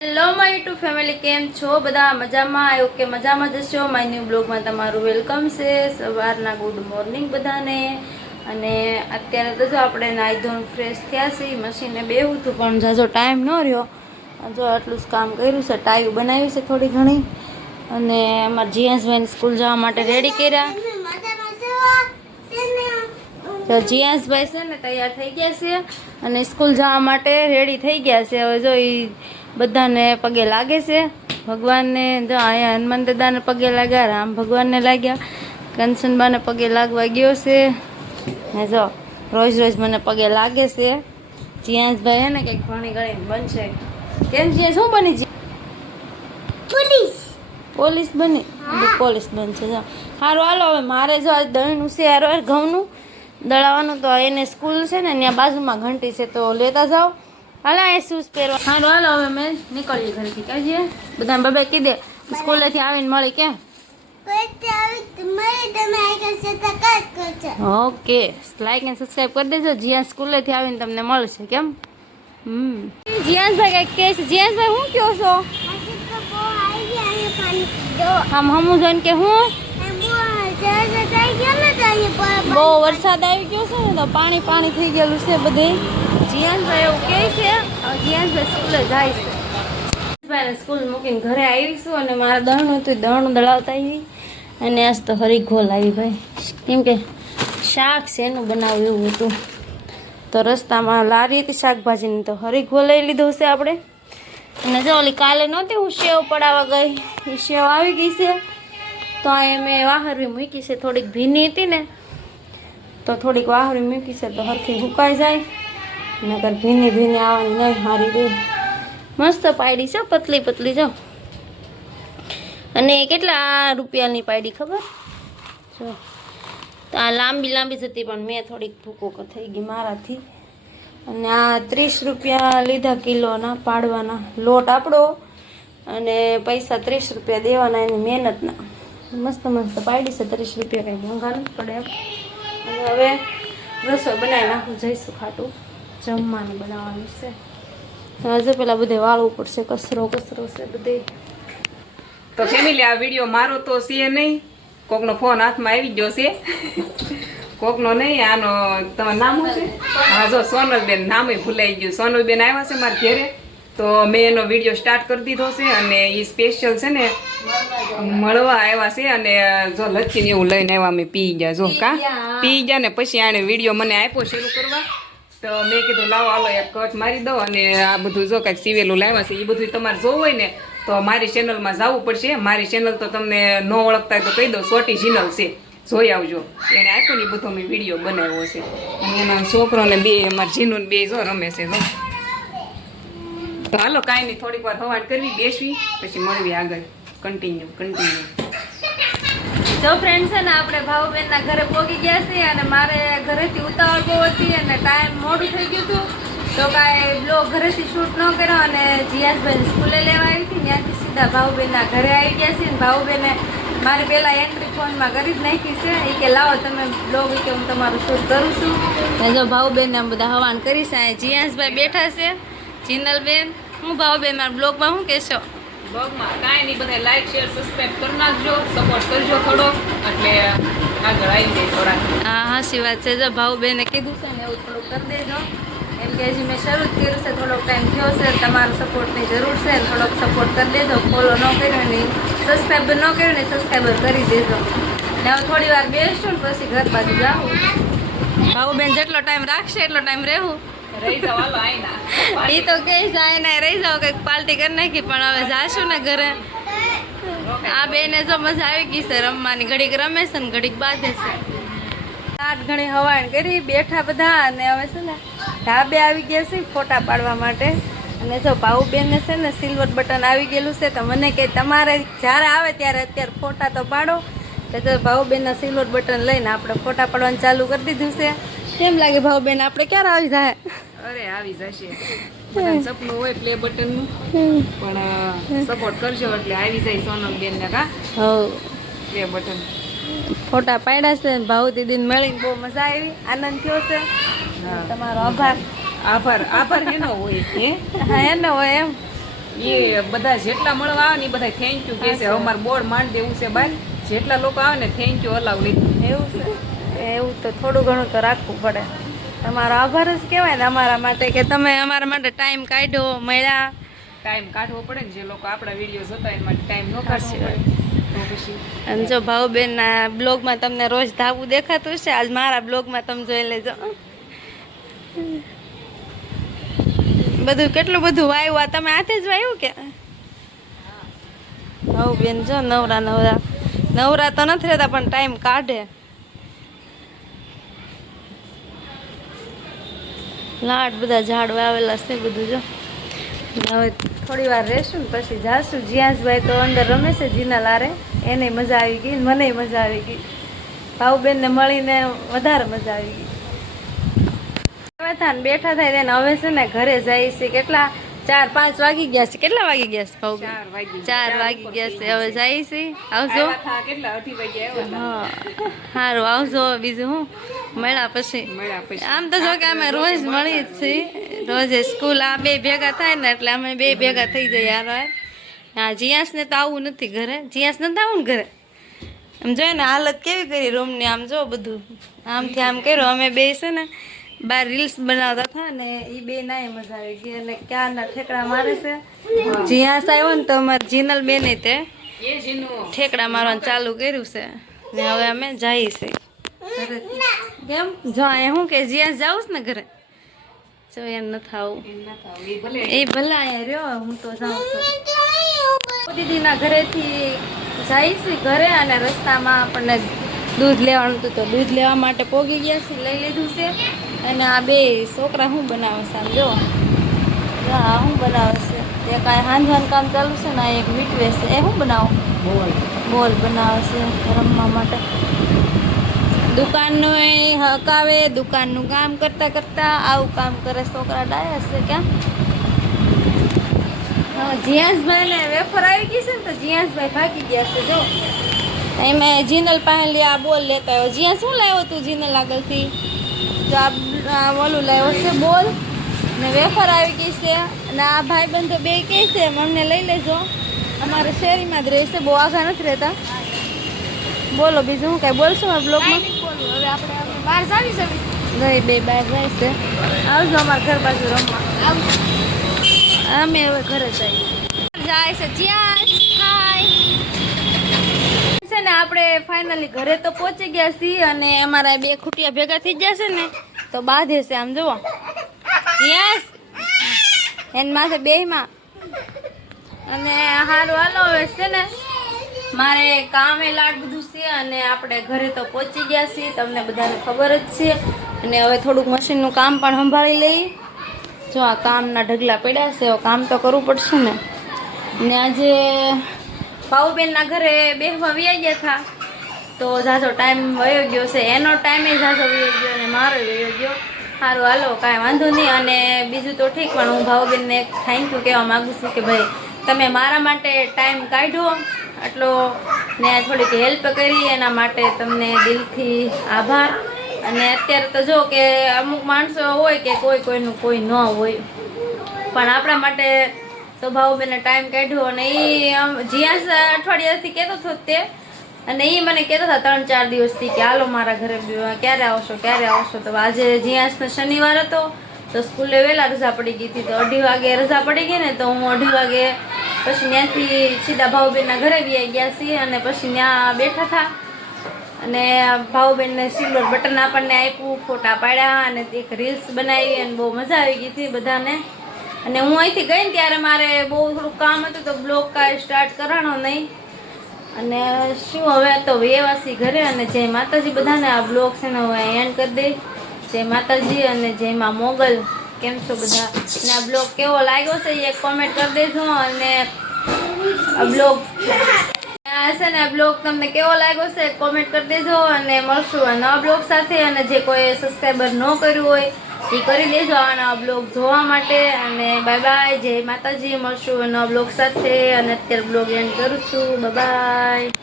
Hello my YouTube family, કેમ છો બધા? મજામાં? આવ્યો કે મજામાં જશો? માય ન્યૂ બ્લોગમાં તમારું વેલકમ છે. સવારના ગુડ મોર્નિંગ બધાને. અને અત્યારે તો જો આપણે નાહી ધોઈને ફ્રેશ થયા છીએ, મશીને બેહું હતું પણ જાજો ટાઈમ ન રહ્યો. જો આટલું જ કામ કર્યું છે, ટાયું બનાવી છે થોડી ઘણી, અને અમારા જીયાસભાઈને સ્કૂલ જવા માટે રેડી કર્યા. તો જીયાસભાઈ છે ને તૈયાર થઈ ગયા છે અને સ્કૂલ જવા માટે રેડી થઈ ગયા છે. હવે જો એ બધાને પગે લાગે છે ભગવાનને. જો અહીંયા હનુમાન દાદાને પગે લાગ્યા, રામ ભગવાનને લાગ્યા, કંચનબાને પગે લાગવા ગયો છે. ને જો રોજ રોજ મને પગે લાગે છે. જીયાસભાઈ હે ને કંઈક ભણી ગણીને બનશે. કેમ જીયા શું બની? પોલીસ બની? પોલીસ બનશે. જો સારું, હાલો હવે મારે જો આજ દહીંનું છે યાર, ઘઉંનું દળાવવાનું. તો એને સ્કૂલ છે ને ત્યાં બાજુમાં ઘંટી છે, તો લેતા જાઓ. હાલા એ શૂઝ પહેરવા. સારું હાલો હવે મેં નીકળીએ ઘરેથી. કહીએ બધા બાબા કીધે સ્કૂલેથી આવીને મળી કેમ? ઓકે, લાઈક અને સબસ્ક્રાઈબ કરી દેજો. જ્યાં સ્કૂલેથી આવીને તમને મળશે. કેમ? જીયાસભાઈ કંઈક કહે છે. જીયાસભાઈ શું કહો છો? આમ હમું જોઈને કે હું બહુ વરસાદ આવી ગયો છે ને, તો પાણી પાણી થઈ ગયેલું છે બધે. જીયાસભાઈ એવું કહે છે. જીયાસભાઈ સ્કૂલે જાય છે. જીયાસભાઈને સ્કૂલ મૂકીને ઘરે આવીશું અને મારા દળનું હતું, દળનું દળાવતા આવી. અને આજ તો હરીઘોલ આવી ભાઈ, કેમ કે શાક છે એનું બનાવ્યું એવું હતું. તો રસ્તામાં લારી હતી શાકભાજીની, તો હરીઘોલ લઈ લીધું છે આપણે. અને જો ઓલી કાલે નહોતી હું સેવ પડાવવા ગઈ, એ સેવ આવી ગઈ છે. તો અહીંયા મેં વાહરવી મૂકી છે, થોડીક ભીની હતી ને, તો થોડીક વાહરવી મૂકી છે તો હરખી સુકાઈ જાય. નકર ભીની ભીની આવવાની નહીં, હારી દે. મસ્ત પાયડી છે, પતલી પતલી. જો અને કેટલા રૂપિયાની પાયડી ખબર? જો તો આ લાંબી લાંબી જતી, પણ મેં થોડીક ભૂકો થઈ ગઈ મારાથી. અને આ 30 રૂપિયા લીધા કિલોના પાડવાના. લોટ આપણો અને પૈસા 30 રૂપિયા દેવાના એની મહેનતના. મસ્ત મસ્ત પાયડી છે. 30 રૂપિયા કંઈ મોંઘા નથી પડે. અને હવે રસોઈ બનાવી નાખું, જઈશું ખાટું જમવાનું બનાવવાનું છે. હજુ પેલા બધે વાળવું પડશે, કચરો છે બધે. તો ફેમિલી, આ વિડીયો મારો તો છે નહીં, કોકનો ફોન હાથમાં આવી ગયો છે. કોકનો નહીં, આનો તમારું નામ શું છે? હા જો સોનલબેન, નામ ભૂલાઈ ગયું. સોનલબેન આવ્યા છે મારા ઘરે, તો મેં એનો વિડીયો સ્ટાર્ટ કરી દીધો છે. અને એ સ્પેશિયલ છે ને મળવા આવ્યા છે. અને જો લચ્છી એવું લઈને આવ્યા, અમે પી ગયા. જો પી ગયા ને પછી આને વિડીયો મને આપ્યો શરૂ કરવા. તો મેં કીધું લાવો હાલો એક કટ મારી દો. અને આ બધું જો કાંઈક સિવેલું લાવ્યા છે, એ બધું તમારે જોવું હોય ને તો મારી ચેનલમાં જવું પડશે. મારી ચેનલ તો તમને ન ઓળખતા હોય તો કહી દો, સોટી ચેનલ છે, જોઈ આવજો. એને આપ્યો ને એ બધો મેં વિડીયો બનાવ્યો છે. અને એના છોકરોને બે, અમારા જીનું બે જો રમે છે. જો તો હાલો કાંઈ નહીં, થોડીક વાર હવાડ કરવી, બેસવી, પછી મળવી આગળ. કન્ટિન્યુ. જો ફ્રેન્ડ છે ને, આપણે ભાવબેનના ઘરે પહોંચી ગયા છીએ. અને મારે ઘરેથી ઉતાવળ બહુ હતી અને ટાઈમ મોડું થઈ ગયું હતું, તો કાંઈ બ્લોગ ઘરેથી શૂટ ન કર્યો. અને જીયાસભાઈને સ્કૂલે લેવા આવી હતી, ત્યાંથી સીધા ભાવબેનના ઘરે આવી ગયા છીએ. અને ભાવબેને મારે પહેલાં એન્ટ્રી ફોનમાં કરી જ નાખી છે. એ કે લાવો તમે બ્લોગ, કે હું તમારું શૂટ કરું છું. અને જો ભાવબેનને આમ બધા હવાન કરીશ. અહીંયા જીયાસભાઈ બેઠા છે, જીનલબેન. હું ભાવબેન મારા બ્લોગમાં શું કહેશો? બ્લોગમાં કાંઈ નહીં, બધા લાઈક શેર સબસ્ક્રાઈબ કરી નાખજો, સપોર્ટ કરજો થોડો, એટલે આગળ આવી જાય થોડા. હા, હાચી વાત છે. જો ભાવબેને કીધું છે ને એવું થોડુંક કરી દેજો. એમ કે હજી મેં શરૂ જ કર્યું છે, થોડોક ટાઈમ થયો છે. તમારો સપોર્ટની જરૂર છે, થોડોક સપોર્ટ કરી દેજો. ફોલો ન કર્યો ને, સબસ્ક્રાઈબર ન કર્યું ને, સબસ્ક્રાઈબર કરી દેજો. ને હવે થોડી વાર બેસશું ને પછી ઘર બાજુ જાઉં. ભાવબેન જેટલો ટાઈમ રાખશે એટલો ટાઈમ રહેવું. રહી જાવ હાલો આઈના. એ તો કે જાય ને રહી જાવ, કંઈક પાર્ટી કરી નાખી. પણ હવે જાશું ને ઘરે. આ બેને જો મજા આવી ગઈ છે રમવાની. ઘડીક રમે છે ને ઘડીક બાંધે છે. 8 ઘણી હવાણ કરી બેઠા બધા. અને હવે છે ને ઢાબે આવી ગયા છે ફોટા પાડવા માટે. અને જો ભાવબેનને છે ને સિલ્વર બટન આવી ગયેલું છે, તો મને કે તમારે જ્યારે આવે ત્યારે અત્યારે ફોટા તો પાડો. તો ભાવબેનના સિલ્વર બટન લઈને આપણે ફોટા પાડવાનું ચાલુ કરી દીધું છે. કેમ લાગે ભાવબેન, આપણે ક્યારે આવી જાય? અરે આવી જશે. બધાને સપનું હોય પ્લે બટનનું, પણ સપોર્ટ કરજો એટલે આવી જાય સોનલબેનને. કા પ્લે બટન ફોટા પાડ્યા છે. ભાવ દીદીને મળીને બહુ મજા આવી, આનંદ થયો છે. તમારો આભાર. આભાર એનો હોય. હા, એનો હોય એમ. એ બધા જેટલા મળવા આવે ને એ બધા થેન્ક યુ કહે છે હવે અમારે બોર્ડ માંડ દેવું છે બહાર જેટલા લોકો આવે ને થેન્ક યુ અલાવ લીધું એવું છે એવું તો થોડું ઘણું તો રાખવું પડે તમારો આભાર જ કહેવાય ને અમારા માટે કે તમે અમારા માટે ટાઈમ કાઢ્યો મળ્યા ટાઈમ કાઢવો પડે ને જે લોકો આપણા વિડીયો જોતા હોય એના માટે ટાઈમ ન કાઢવો પડે તો પછી અને જો ભાઉબેનના બ્લોગમાં તમને રોજ ધાબુ દેખાતું છે આજ મારા બ્લોગમાં તમે જોઈ લેજો બધું કેટલું બધું વાવ્યું આ તમે હાથે જ વાવ્યું કે ભાઉબેન જો નવરા નવરા નવરા તો નથી રહેતા પણ ટાઈમ કાઢે લાટ બધા ઝાડ વાવેલા છે બધું જો હવે થોડી વાર રહેશું ને પછી જાશું જીયાસભાઈ તો અંદર રમે છે જીના લારે એને મજા આવી ગઈ મને મજા આવી ગઈ ભાઉબેનને મળીને વધારે મજા આવી ગઈ બેઠા થાય તેને હવે છે ને ઘરે જાય છે કેટલા 4-5 વાગી ગયા છે કેટલા વાગી ગયા છે ભાઉબેન 4 વાગી ગયા છે હવે જાય છે આવજો કેટલા 8 વાગે આવ્યા હા સારું આવજો બીજું હું મળ્યા પછી આમ તો જો કે અમે રોજ મળી જ છીએ રોજે સ્કૂલ આ બે ભેગા થાય ને એટલે અમે બે ભેગા થઈ જઈએ યાર હા જીયાસને તો આવું નથી ઘરે જીયાસ નથી આવું ને ઘરે આમ જોઈએ ને હાલત કેવી કરી રૂમની આમ જો બધું આમથી આમ કર્યું અમે બે છે ને બાર રીલ્સ બનાવતા હતા ને એ બે નાય મજા આવી ગઈ અને ક્યારના ઠેકડા મારે છે જીયાસ આવ્યો ને તો અમારે જીનલ બેને તે ઠેકડા મારવાનું ચાલુ કર્યું છે ને હવે અમે જઈએ છીએ ઘરે કેમ જો અહીંયા શું કે જીયાસ જાઉં ને ઘરે જો એમ નથી આવું એ ભલે અહીંયા રહ્યો હું તો જાઉં છું દીદીના ઘરેથી જાય છે ઘરે અને રસ્તામાં આપણને દૂધ લેવાનું હતું તો દૂધ લેવા માટે પોગી ગયા છે લઈ લીધું છે અને આ બે છોકરા શું બનાવે છે આમ જો હા શું બનાવે છે એક આ હાંધવાનું કામ ચાલુ છે ને એક વીટવે છે એ શું બનાવો બોલ બનાવે છે રમવા માટે દુકાનનું એ હકાવે દુકાનનું કામ કરતા કરતા આવું કામ કરે છોકરા ડાયા છે ક્યાં હા જીયાસભાઈ ને વેફર આવી ગઈ છે ને તો જીયાસભાઈ ભાગી ગયા છે જો એમાં જીનલ પાસે આ બોલ લેતા આવ્યો જીયા શું લાવ્યો તું જીનલ આગળથી તો આ ઓલું લાવ્યો છે બોલ ને વેફર આવી ગઈ છે અને આ ભાઈબંધો બે કહે છે અમને લઈ લેજો અમારે શેરીમાં જ રહેશે બહુ આગા નથી રહેતા બોલો બીજું હું કાંઈ બોલશો મારા બ્લોગમાં હવે આપણે બહાર જાવી શકીએ ગઈ બે બહાર જાય છે આવજો અમારા ઘર બાજુ રમવા અમે હવે ઘરે જઈએ જાય છે જ્યાં હાય છે ને આપણે ફાઇનલી ઘરે તો પહોંચી ગયા છીએ અને અમારા બે ખૂટિયા ભેગા થઈ જશે ને તો બાંધે છે આમ જુઓ યસ એન માથે બેયમાં અને હારું હાલો હવે છે ને મારે કામે લાટ બધું છે અને આપણે ઘરે તો પહોંચી ગયા છીએ તમને બધાને ખબર જ છે અને હવે થોડુંક મશીનનું કામ પણ સંભાળી લઈ જો આ કામના ઢગલા પડ્યા છે કામ તો કરવું પડશે ને આજે ભાઉબેનના ઘરે બેસવા વ્યા ગયા હતા તો ઝાઝો ટાઈમ વયો ગયો છે એનો ટાઈમે ઝાઝો વયો ગયો અને મારો વયો ગયો સારું હાલો કાંઈ વાંધો નહીં અને બીજું તો ઠીક પણ હું ભાઉબેનને થેન્ક યુ કહેવા માગું છું કે ભાઈ તમે મારા માટે ટાઈમ કાઢ્યો આટલો ને થોડીક હેલ્પ કરી એના માટે તમને દિલથી આભાર અને અત્યારે તો જો કે અમુક માણસો હોય કે કોઈનું કોઈ ન હોય પણ આપણા માટે તો ભાઉબેને ટાઈમ કાઢ્યો અને એ જીયાસ અઠવાડિયાથી કહેતો હતો તે અને એ મને કહેતા હતા 3-4 દિવસથી કે હાલો મારા ઘરે ક્યારે આવશો તો આજે જીયાસનો શનિવાર હતો તો સ્કૂલે વહેલા રજા પડી ગઈ હતી તો 2:30 વાગે રજા પડી ગઈ ને તો હું 2:30 વાગે પછી ત્યાંથી સીધા ભાઉબેનના ઘરે બી ગયા છીએ અને પછી ત્યાં બેઠા હતા અને ભાઉબેનને સિલ્વર બટન આપણને આપ્યું ફોટા પાડ્યા અને એક રીલ્સ બનાવી અને બહુ મજા આવી ગઈ હતી બધાને અને હું અહીંથી ગઈ ને ત્યારે મારે બહુ થોડુંક કામ હતું તો બ્લોગ કાંઈ સ્ટાર્ટ કરવાનો નહીં અને શું હવે તો વેવાસી ઘરે અને જય માતાજી બધાને આ બ્લોગ છે ને હવે એન્ડ કરી દઈ જય માતાજી અને જય માં મોગલ કેમ છો બધા અને આ બ્લોગ કેવો લાગ્યો છે એ કોમેન્ટ કરી દેજો અને આ બ્લોગ છે ને બ્લોગ તમને કેવો લાગ્યો છે કોમેન્ટ કરી દેજો અને મળશું આ નવા બ્લોગ સાથે અને જે કોઈ સબસ્ક્રાઈબર ન કર્યું હોય એ કરી દેજો આના બ્લોગ જોવા માટે અને બાય બાય જય માતાજી મળશું નવા બ્લોગ સાથે અને અત્યારે બ્લોગ એન્ડ કરું છું બાય બાય